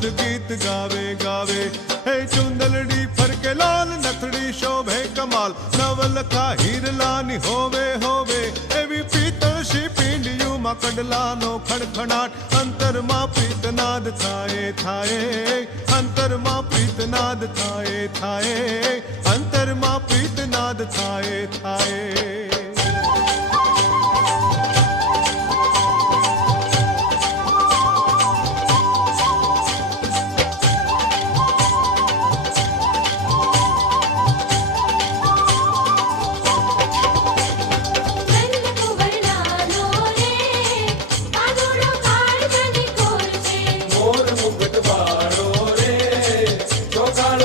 મધુર ગીત ગાવે ગાવે હે ચુંદલડી ફરકે લાલ નથડી શોભે કમાલ નવલખા હીરલાની હોવે હોવે એવી પીતળ શી પીંડિયુંમાં કડલાનો ખડખડાટ અંતરમાં પ્રીતનાદ થાય થાય અંતરમાં પ્રીતનાદ થાય થાય અંતરમાં પ્રીતનાદ થાય થાય